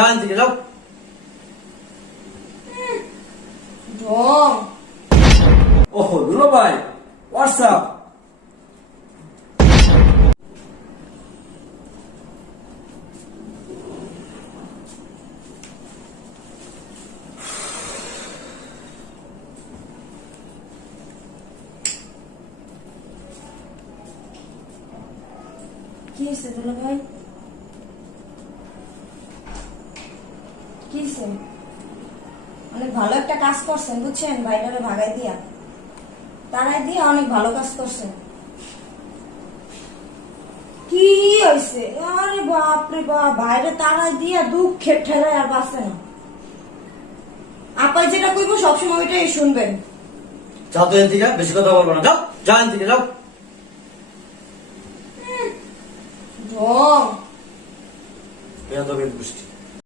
যান থেকে যাও। ঢং। ওহো দুলো ভাই, হোয়াটসঅ্যাপ। কি হয়েছে দুলা ভাই? কি হয়েছে? অনেক ভালো একটা কাজ করছেন বুঝছেন, বাইরে ভাগাই দিয়া তারাই দিয়া অনেক ভালো কাজ করছেন। কি হয়েছে? আরে বাপরে বাপ, বাইরে তারাই দিয়া দুঃখের ঠেলায় আর বাঁচে না। আপা যেটা কইবো সবসময় ওইটাই শুনবেন। যাও তো এখান থেকে, বেশি কথা বলবো না, যাও যান থেকে যাও। ঢং। বেয়াদবের গোষ্ঠী।